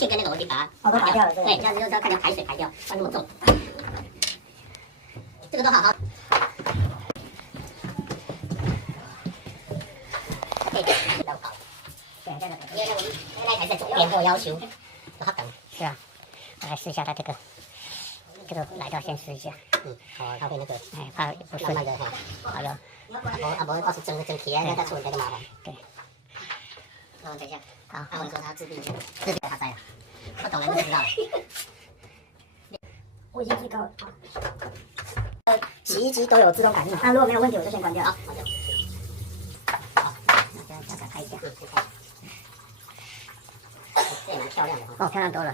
线跟那个，我得把都拔掉了，对，这样子就看见排水排掉，不然那么重。这个都好好。对，比较高。对，因为我们那台是点火要求，都好等。是啊，我来试一下它这个来到先试一下。哦，它会那个，怕不顺。慢慢的哈。好了。不，要是整体啊，那处理那个麻烦。对。那我等一下。好，我说他自闭他在了，不懂人就知道了。我已经最高了。洗衣机都有自动感应，那如果没有问题，我就先关掉。好，关掉。好，那再开一下。这也蛮漂亮的哦，漂亮多了。